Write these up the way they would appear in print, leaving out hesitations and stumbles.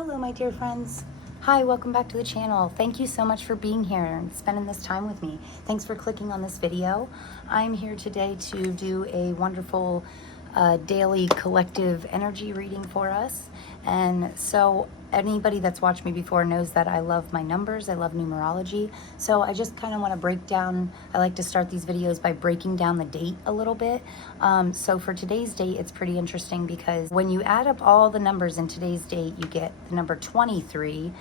Hello, my dear friends. Hi, welcome back to the channel. Thank you so much for being here and spending this time with me. Thanks for clicking on this video. I'm here today to do a wonderful daily collective energy reading for us. And so anybody that's watched me before knows that I love my numbers. I love numerology. So I just kind of want to break down, I like to start these videos by breaking down the date a little bit. So for today's date, it's pretty interesting because when you add up all the numbers in today's date, you get the number 23,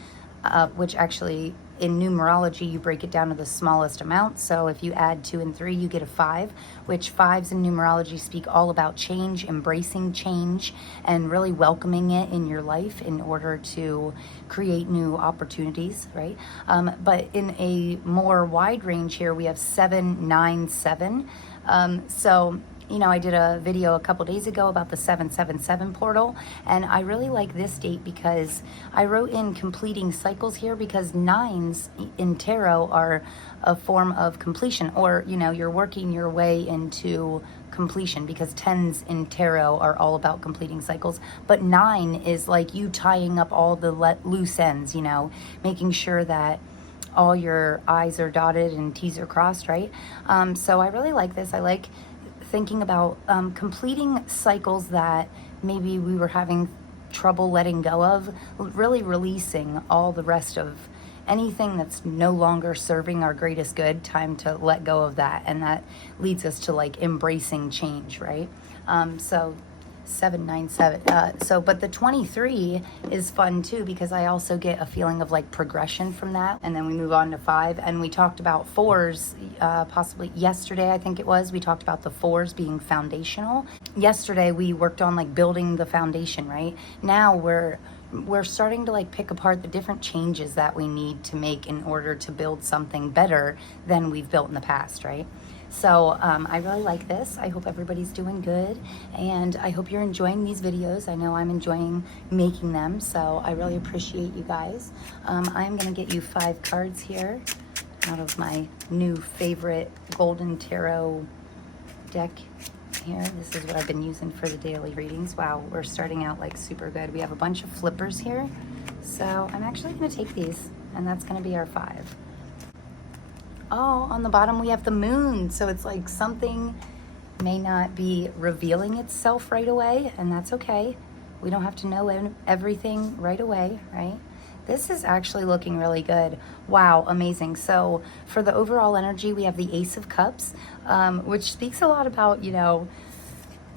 which actually in numerology, you break it down to the smallest amount. So if you add 2 and 3, you get a 5, which 5s in numerology speak all about change, embracing change, and really welcoming it in your life in order to create new opportunities, right? But in a more wide range here, we have 7, 9, 7. So you know, I did a video a couple days ago about the 777 portal, and I really like this date because I wrote in completing cycles here because 9s in tarot are a form of completion, or, you know, you're working your way into completion because 10s in tarot are all about completing cycles, but 9 is like you tying up all the loose ends, you know, making sure that all your I's are dotted and T's are crossed, right? So I really like this. I like thinking about completing cycles that maybe we were having trouble letting go of, really releasing all the rest of anything that's no longer serving our greatest good. Time to let go of that, and that leads us to like embracing change, right? So 797. But the 23 is fun too because I also get a feeling of like progression from that. And then we move on to 5, and we talked about 4s, possibly yesterday, I think it was. We talked about the 4s being foundational. Yesterday we worked on like building the foundation, right? Now we're starting to like pick apart the different changes that we need to make in order to build something better than we've built in the past, right? So I really like this. I hope everybody's doing good, and I hope you're enjoying these videos. I know I'm enjoying making them, so I really appreciate you guys. I'm gonna get you 5 cards here out of my new favorite Golden Tarot deck here. This is what I've been using for the daily readings. Wow, we're starting out like super good. We have a bunch of flippers here, so I'm actually gonna take these, and that's gonna be our 5. Oh, on the bottom we have the moon. So it's like something may not be revealing itself right away, and that's okay. We don't have to know everything right away, right? This is actually looking really good. Wow, amazing. So for the overall energy, we have the Ace of Cups, which speaks a lot about, you know,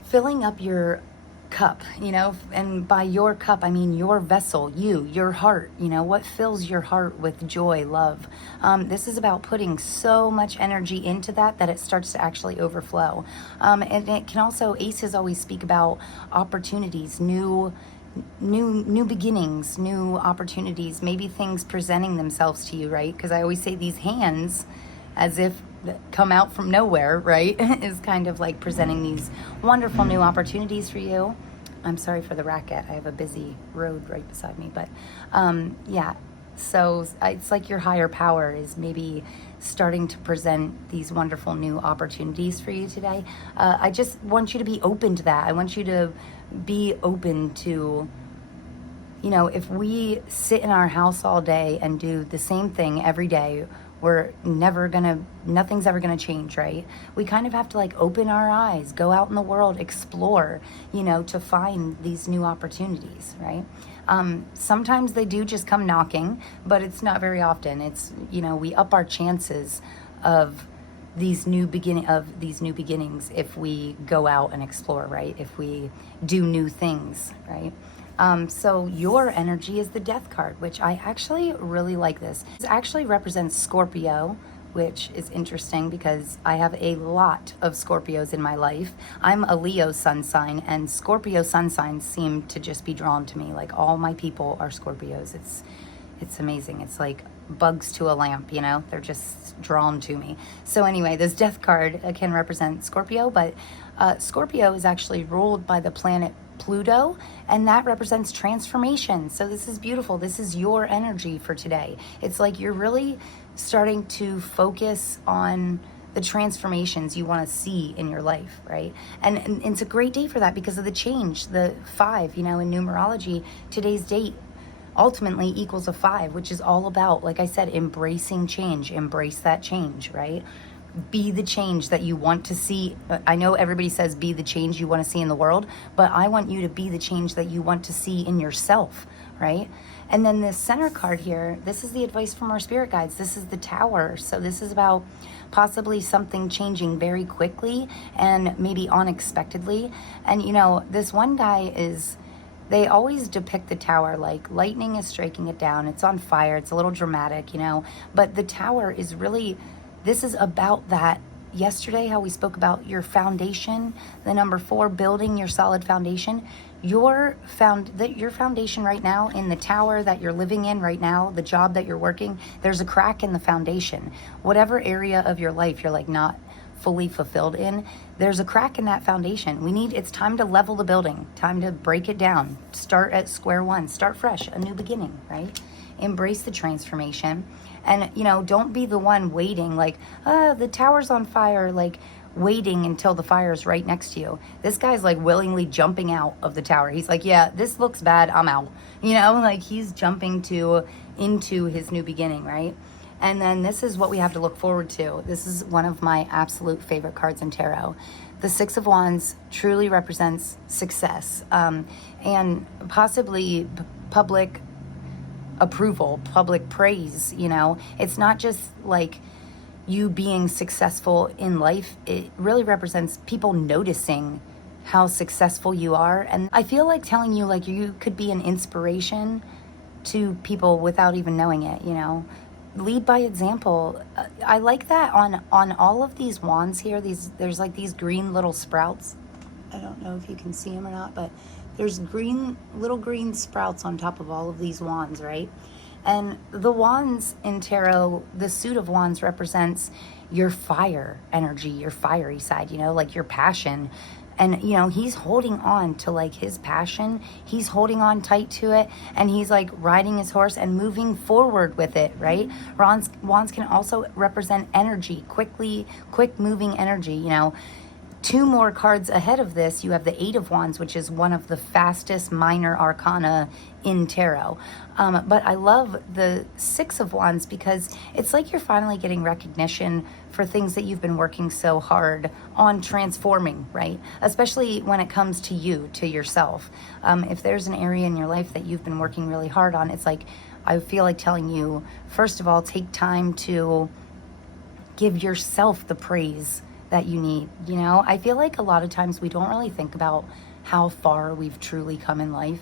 filling up your cup, you know, and by your cup I mean your vessel, your heart, you know, what fills your heart with joy, love. This is about putting so much energy into that it starts to actually overflow. And it can also, aces always speak about opportunities, new beginnings, new opportunities, maybe things presenting themselves to you, right? Because I always say these hands, as if come out from nowhere, right, is kind of like presenting these wonderful new opportunities for you. I'm sorry for the racket. I have a busy road right beside me, but yeah. So it's like your higher power is maybe starting to present these wonderful new opportunities for you today. I just want you to be open to that. I want you to be open to, you know, if we sit in our house all day and do the same thing every day, nothing's ever gonna change, right? We kind of have to like open our eyes, go out in the world, explore, you know, to find these new opportunities, right? Sometimes they do just come knocking, but it's not very often. It's, you know, we up our chances of these new beginnings if we go out and explore, right? If we do new things, right? So your energy is the Death card, which I actually really like this. This actually represents Scorpio, which is interesting because I have a lot of Scorpios in my life. I'm a Leo sun sign, and Scorpio sun signs seem to just be drawn to me. Like all my people are Scorpios. It's amazing. It's like bugs to a lamp, you know? They're just drawn to me. So anyway, this Death card can represent Scorpio, but Scorpio is actually ruled by the planet Pluto, and that represents transformation. So this is beautiful. This is your energy for today. It's like you're really starting to focus on the transformations you want to see in your life, right? And it's a great day for that because of the change, the 5, you know, in numerology, today's date ultimately equals a 5, which is all about, like I said, embracing change. Embrace that change, right? Be the change that you want to see. I know everybody says be the change you want to see in the world, but I want you to be the change that you want to see in yourself, right? And then this center card here, this is the advice from our spirit guides. This is the Tower. So this is about possibly something changing very quickly and maybe unexpectedly. And you know, this one guy is, they always depict the Tower like lightning is striking it down. It's on fire. It's a little dramatic, you know, but the Tower is really, this is about that. Yesterday, how we spoke about your foundation, the number 4, building your solid foundation. Your foundation right now in the tower that you're living in right now, the job that you're working, there's a crack in the foundation. Whatever area of your life you're like not fully fulfilled in, there's a crack in that foundation. It's time to level the building, time to break it down, start at square one, start fresh, a new beginning, right? Embrace the transformation. And, you know, don't be the one waiting like, the tower's on fire, like waiting until the fire's right next to you. This guy's like willingly jumping out of the tower. He's like, yeah, this looks bad, I'm out. You know, like he's jumping into his new beginning, right? And then this is what we have to look forward to. This is one of my absolute favorite cards in tarot. The 6 of Wands truly represents success, and possibly public approval, public praise. You know, it's not just like you being successful in life. It really represents people noticing how successful you are. And I feel like telling you, like, you could be an inspiration to people without even knowing it, you know. Lead by example. I like that on all of these wands here. There's like these green little sprouts. I don't know if you can see them or not, but there's little green sprouts on top of all of these wands, right? And the wands in tarot, the suit of wands represents your fire energy, your fiery side, you know, like your passion. And, you know, he's holding on to like his passion. He's holding on tight to it. And he's like riding his horse and moving forward with it, right? Wands can also represent energy, quick moving energy, you know. 2 more cards ahead of this, you have the 8 of Wands, which is one of the fastest minor arcana in tarot. But I love the 6 of Wands because it's like you're finally getting recognition for things that you've been working so hard on transforming, right? Especially when it comes to you, to yourself. If there's an area in your life that you've been working really hard on, it's like, I feel like telling you, first of all, take time to give yourself the praise that you need. You know, I feel like a lot of times we don't really think about how far we've truly come in life.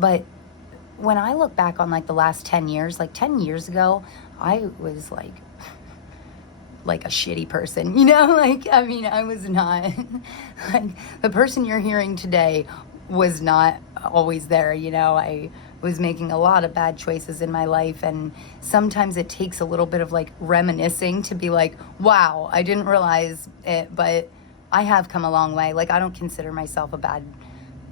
But when I look back on like the last 10 years, like 10 years ago, I was like a shitty person, you know, like, I mean, I was not like the person you're hearing today was not always there. You know, I was making a lot of bad choices in my life, and sometimes it takes a little bit of like reminiscing to be like, wow, I didn't realize it, but I have come a long way. Like, I don't consider myself a bad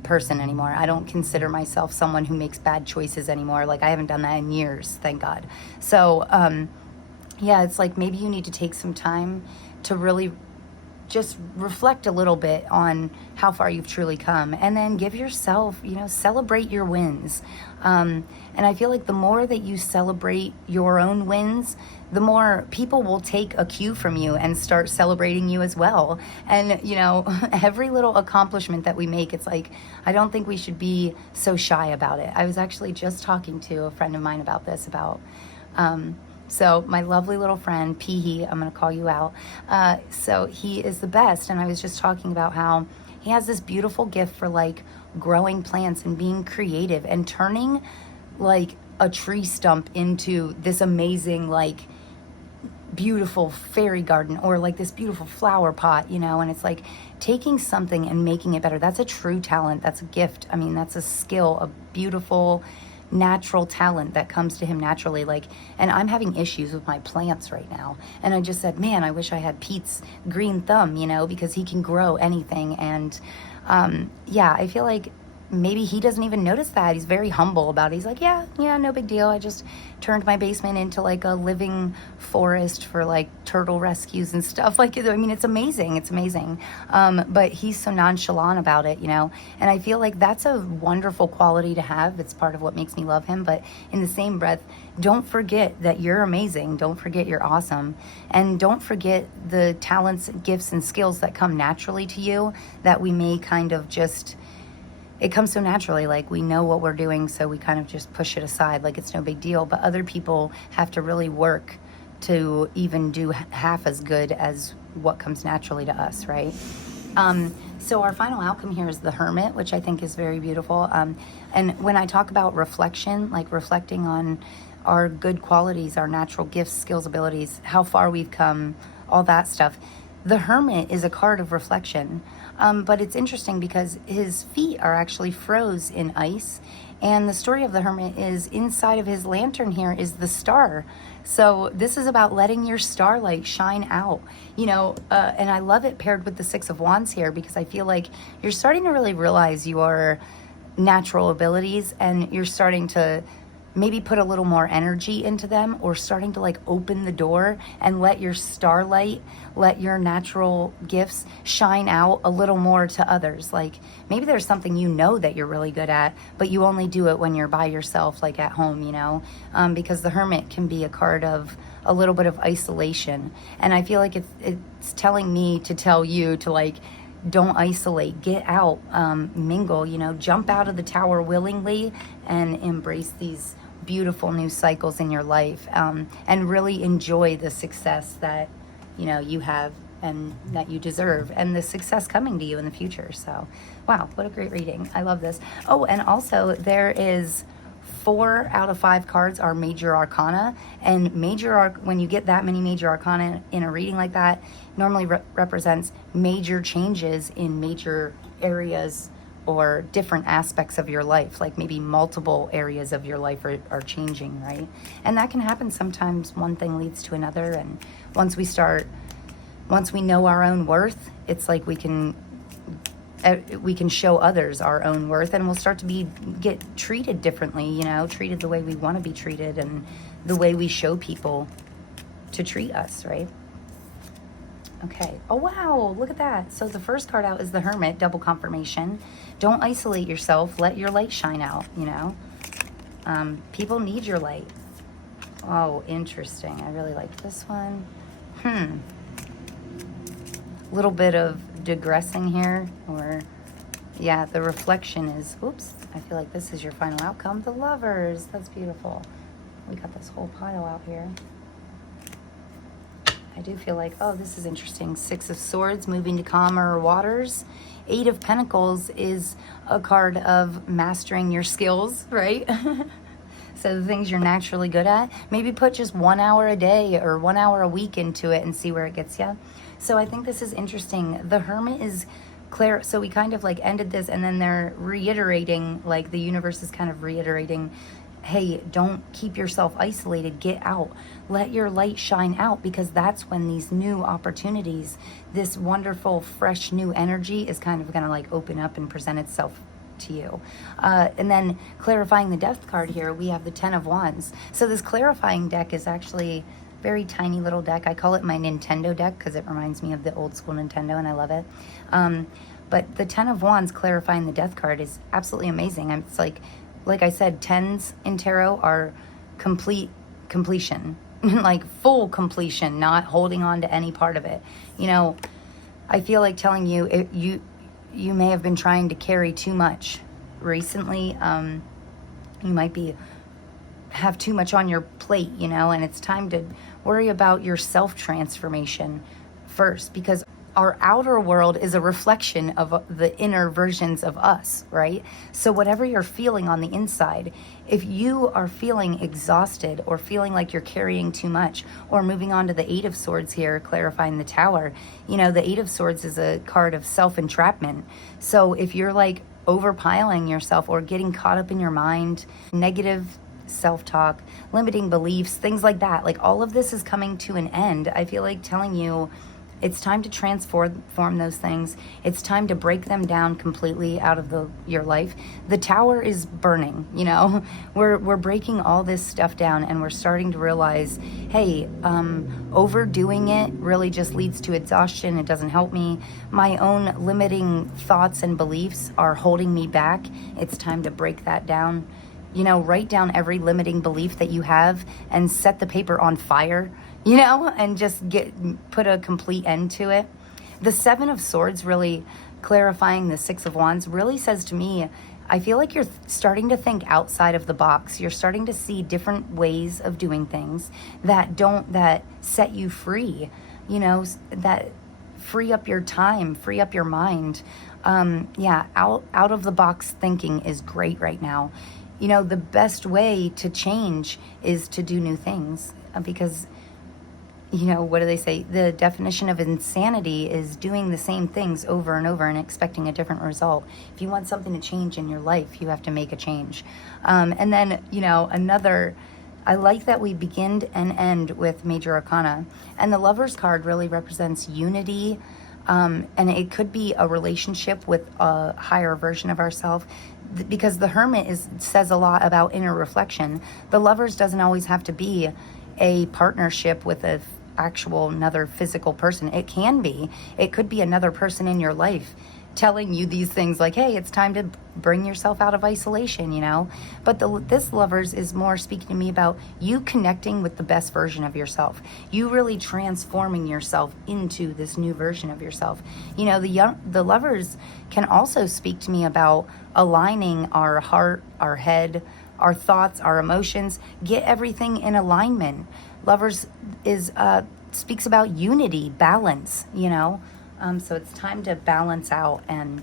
person anymore. I don't consider myself someone who makes bad choices anymore. Like, I haven't done that in years, thank God. So yeah, it's like maybe you need to take some time to really just reflect a little bit on how far you've truly come, and then give yourself, you know, celebrate your wins. And I feel like the more that you celebrate your own wins, the more people will take a cue from you and start celebrating you as well. And, you know, every little accomplishment that we make, it's like, I don't think we should be so shy about it. I was actually just talking to a friend of mine about this, so my lovely little friend, Peehee, I'm going to call you out. So he is the best. And I was just talking about how he has this beautiful gift for like growing plants and being creative and turning like a tree stump into this amazing, like beautiful fairy garden, or like this beautiful flower pot, you know. And it's like taking something and making it better. That's a true talent. That's a gift. I mean, that's a skill, a beautiful natural talent that comes to him naturally. Like, and I'm having issues with my plants right now, and I just said, man, I wish I had Pete's green thumb, you know, because he can grow anything. And yeah, I feel like maybe he doesn't even notice that. He's very humble about it. He's like, yeah, no big deal. I just turned my basement into like a living forest for like turtle rescues and stuff. Like, I mean, it's amazing. It's amazing. But he's so nonchalant about it, you know? And I feel like that's a wonderful quality to have. It's part of what makes me love him. But in the same breath, don't forget that you're amazing. Don't forget you're awesome. And don't forget the talents, gifts, and skills that come naturally to you that we may kind of just, it comes so naturally, like we know what we're doing, so we kind of just push it aside like it's no big deal. But other people have to really work to even do half as good as what comes naturally to us, right? So our final outcome here is the Hermit, which I think is very beautiful. And when I talk about reflection, like reflecting on our good qualities, our natural gifts, skills, abilities, how far we've come, all that stuff, the Hermit is a card of reflection. But it's interesting because his feet are actually froze in ice. And the story of the Hermit is inside of his lantern here is the star. So this is about letting your starlight shine out, you know, and I love it paired with the Six of Wands here, because I feel like you're starting to really realize your natural abilities, and you're starting to maybe put a little more energy into them, or starting to like open the door and let your starlight, let your natural gifts shine out a little more to others. Like maybe there's something you know that you're really good at, but you only do it when you're by yourself, like at home, you know, because the Hermit can be a card of a little bit of isolation. And I feel like it's telling me to tell you to like, don't isolate, get out, mingle, you know, jump out of the tower willingly and embrace these beautiful new cycles in your life, and really enjoy the success that, you know, you have and that you deserve, and the success coming to you in the future. So, wow, what a great reading. I love this. Oh, and also there is 4 out of 5 cards are major arcana, and when you get that many major arcana in a reading like that, normally represents major changes in major areas or different aspects of your life, like maybe multiple areas of your life are changing, right? And that can happen sometimes. One thing leads to another, and once we know our own worth, it's like we can show others our own worth, and we'll start to get treated differently, you know, treated the way we want to be treated, and the way we show people to treat us, right? Okay. Oh, wow. Look at that. So the first card out is the Hermit, double confirmation. Don't isolate yourself. Let your light shine out, you know. People need your light. Oh, interesting. I really like this one. Little bit of digressing here, or yeah, the reflection is, oops, I feel like this is your final outcome. The Lovers. That's beautiful. We got this whole pile out here. I do feel like, oh, this is interesting. 6 of Swords, moving to calmer waters. 8 of Pentacles is a card of mastering your skills, right? So the things you're naturally good at. Maybe put just 1 hour a day or 1 hour a week into it and see where it gets you. So I think this is interesting. The Hermit is clear. So we kind of like ended this, and then they're reiterating, like the universe is kind of reiterating, hey, don't keep yourself isolated, get out, let your light shine out, because that's when these new opportunities, this wonderful, fresh, new energy is kind of gonna like open up and present itself to you. And then clarifying the Death card here, we have the 10 of Wands. So this clarifying deck is actually very tiny little deck. I call it my Nintendo deck because it reminds me of the old school Nintendo, and I love it. But the 10 of Wands clarifying the Death card is absolutely amazing. It's like I said, 10s in tarot are completion, like full completion, not holding on to any part of it. You know, I feel like telling you, you may have been trying to carry too much recently. You might have too much on your plate, you know, and it's time to worry about your self-transformation first, because our outer world is a reflection of the inner versions of us, right? So whatever you're feeling on the inside, if you are feeling exhausted or feeling like you're carrying too much, or moving on to the 8 of Swords here, clarifying the Tower, you know, the 8 of Swords is a card of self-entrapment. So if you're like overpiling yourself or getting caught up in your mind, negative self-talk, limiting beliefs, things like that, like all of this is coming to an end. I feel like telling you, It's time to transform those things. It's time to break them down completely out of your life. The tower is burning, you know. We're breaking all this stuff down, and we're starting to realize, hey, overdoing it really just leads to exhaustion. It doesn't help me. My own limiting thoughts and beliefs are holding me back. It's time to break that down. You know, write down every limiting belief that you have and set the paper on fire, you know, and just put a complete end to it. The Seven of Swords, really clarifying the Six of Wands, really says to me, I feel like you're starting to think outside of the box. You're starting to see different ways of doing things that set you free, you know, that free up your time, free up your mind. Out of the box thinking is great right now. You know, the best way to change is to do new things, because, you know, what do they say? The definition of insanity is doing the same things over and over and expecting a different result. If you want something to change in your life, you have to make a change. And then, you know, I like that we begin and end with Major Arcana. And the Lover's card really represents unity. And it could be a relationship with a higher version of ourselves, because the Hermit says a lot about inner reflection. The Lovers doesn't always have to be a partnership with another physical person. It can be. It could be another person in your life telling you these things like, hey, it's time to bring yourself out of isolation, you know. But this Lovers is more speaking to me about you connecting with the best version of yourself. You really transforming yourself into this new version of yourself. You know, the Lovers can also speak to me about aligning our heart, our head, our thoughts, our emotions, get everything in alignment. Lovers speaks about unity, balance, you know. So it's time to balance out, and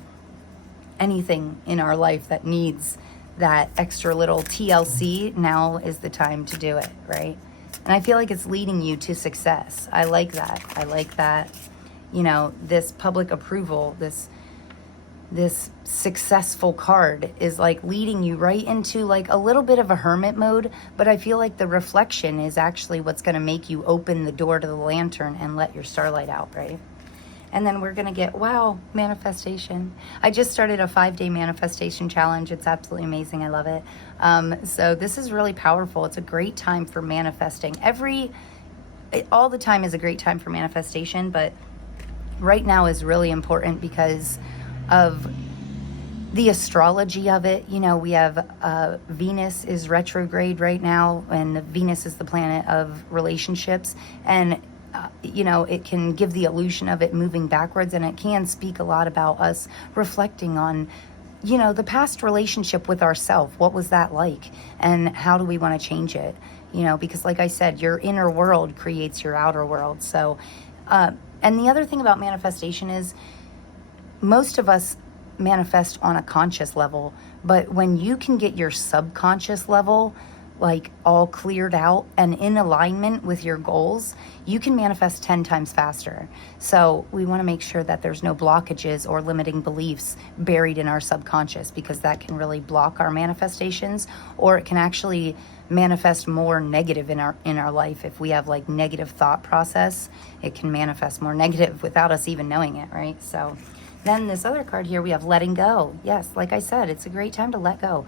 anything in our life that needs that extra little TLC, now is the time to do it, right? And I feel like it's leading you to success. I like that. You know, this public approval, this successful card is like leading you right into like a little bit of a hermit mode, but I feel like the reflection is actually what's going to make you open the door to the lantern and let your starlight out, right? And then we're going to get, wow, manifestation. I just started a 5-day manifestation challenge. It's absolutely amazing. I love it. So this is really powerful. It's a great time for manifesting. All the time is a great time for manifestation, but right now is really important because of the astrology of it. You know, we have Venus is retrograde right now, and Venus is the planet of relationships. And you know, it can give the illusion of it moving backwards, and it can speak a lot about us reflecting on, you know, the past relationship with ourselves. What was that like, and how do we want to change it? You know, because like I said, your inner world creates your outer world. So, and the other thing about manifestation is most of us manifest on a conscious level, but when you can get your subconscious level like all cleared out and in alignment with your goals, you can manifest 10 times faster. So we want to make sure that there's no blockages or limiting beliefs buried in our subconscious, because that can really block our manifestations, or it can actually manifest more negative in our life. If we have like negative thought process, it can manifest more negative without us even knowing it, right? So then this other card here, we have letting go. Yes, like I said, it's a great time to let go.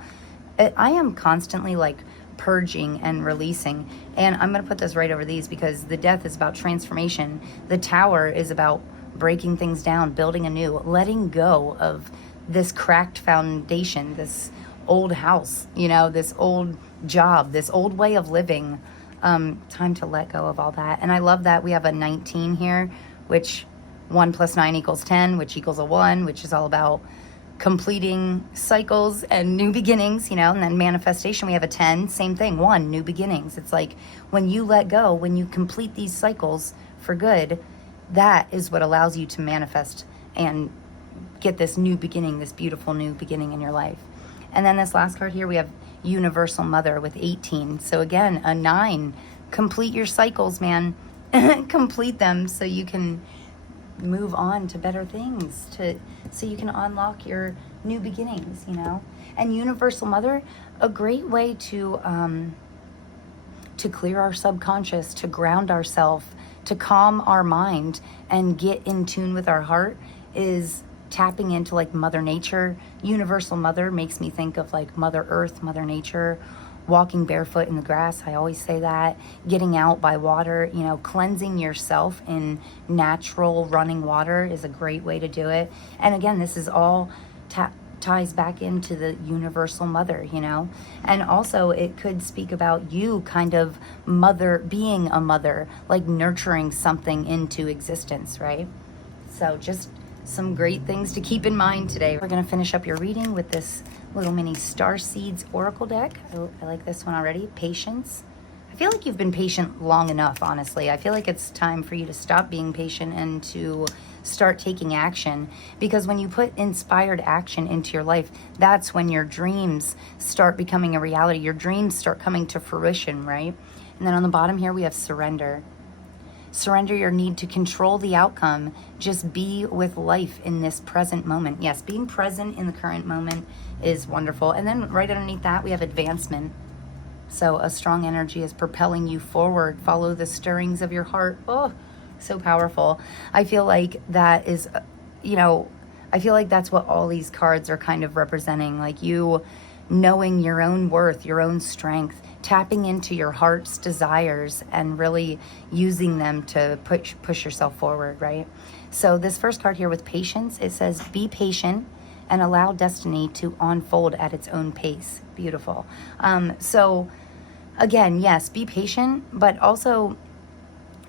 I am constantly like purging and releasing, and I'm going to put this right over these because the Death is about transformation. The Tower is about breaking things down, building anew, letting go of this cracked foundation, this old house, you know, this old job, this old way of living. Time to let go of all that. And I love that we have a 19 here, which 1 + 9 = 10, which equals a 1, which is all about completing cycles and new beginnings, you know. And then manifestation, we have a 10, same thing, 1, new beginnings. It's like when you let go, when you complete these cycles for good, that is what allows you to manifest and get this new beginning, this beautiful new beginning in your life. And then this last card here, we have Universal Mother with 18. So again, a 9, complete your cycles, man. Complete them so you can move on to better things, so you can unlock your new beginnings, you know. And Universal Mother, a great way to clear our subconscious, to ground ourselves, to calm our mind and get in tune with our heart is tapping into like Mother Nature. Universal Mother makes me think of like Mother Earth, Mother Nature. Walking barefoot in the grass, I always say that. Getting out by water, you know, cleansing yourself in natural running water is a great way to do it. And again, this is all ties back into the universal mother, you know. And also it could speak about you kind of being a mother, like nurturing something into existence, right? So just some great things to keep in mind today. We're going to finish up your reading with this little mini Star Seeds Oracle deck. I like this one already. Patience. I feel like you've been patient long enough, honestly. I feel like it's time for you to stop being patient and to start taking action, because when you put inspired action into your life, that's when your dreams start becoming a reality. Your dreams start coming to fruition, right? And then on the bottom here, we have surrender. Surrender your need to control the outcome. Just be with life in this present moment. Yes, being present in the current moment is wonderful. And then right underneath that, we have advancement. So a strong energy is propelling you forward. Follow the stirrings of your heart. Oh, so powerful. I feel like that is, you know, I feel like that's what all these cards are kind of representing. Like you knowing your own worth, your own strength, tapping into your heart's desires and really using them to push yourself forward, right? So this first card here with patience, it says, be patient and allow destiny to unfold at its own pace. Beautiful. So again, yes, be patient, but also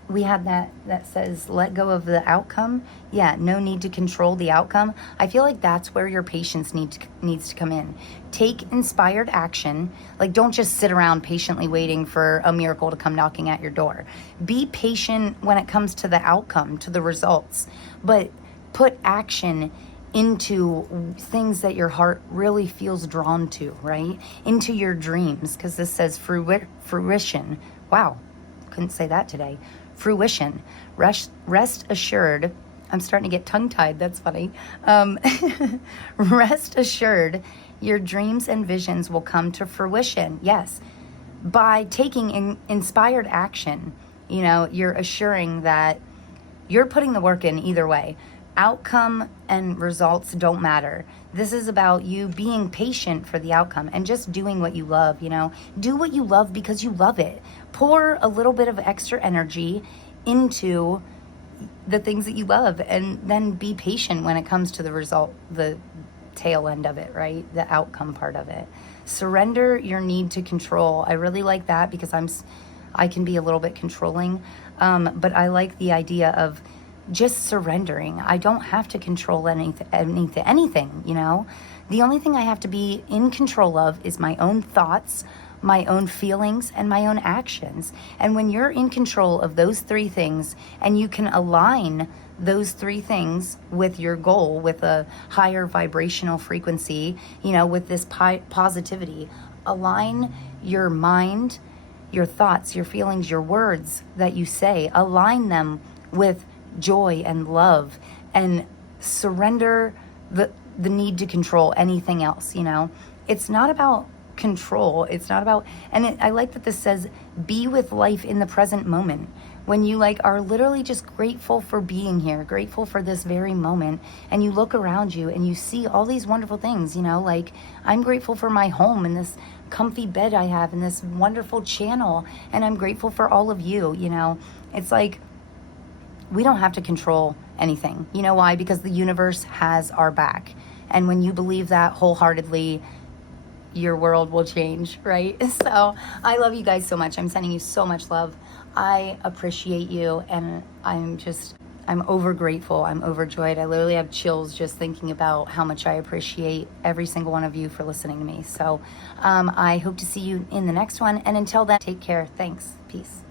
we have that says let go of the outcome. Yeah, no need to control the outcome. I feel like that's where your patience needs to come in. Take inspired action. Like, don't just sit around patiently waiting for a miracle to come knocking at your door. Be patient when it comes to the outcome, to the results, but put action into things that your heart really feels drawn to, right? Into your dreams, because this says fruition. Wow, couldn't say that today. Fruition. Rest assured. I'm starting to get tongue-tied. That's funny. Rest assured, your dreams and visions will come to fruition. Yes. By taking inspired action, you know, you're assuring that you're putting the work in either way. Outcome and results don't matter. This is about you being patient for the outcome and just doing what you love, you know. Do what you love because you love it. Pour a little bit of extra energy into the things that you love, and then be patient when it comes to the result, the tail end of it, right? The outcome part of it. Surrender your need to control. I really like that because I can be a little bit controlling, but I like the idea of just surrendering. I don't have to control anything, you know. The only thing I have to be in control of is my own thoughts, my own feelings, and my own actions. And when you're in control of those three things, and you can align those three things with your goal, with a higher vibrational frequency, you know, with this positivity, align your mind, your thoughts, your feelings, your words that you say, align them with joy and love, and surrender the need to control anything else, you know. It's not about control. It's not about, I like that this says, be with life in the present moment. When you like are literally just grateful for being here, grateful for this very moment, and you look around you and you see all these wonderful things, you know, like I'm grateful for my home and this comfy bed I have and this wonderful channel, and I'm grateful for all of you, you know. It's like, we don't have to control anything. You know why? Because the universe has our back. And when you believe that wholeheartedly, your world will change, right? So I love you guys so much. I'm sending you so much love. I appreciate you, and I'm over grateful. I'm overjoyed. I literally have chills just thinking about how much I appreciate every single one of you for listening to me. So I hope to see you in the next one. And until then, take care. Thanks. Peace.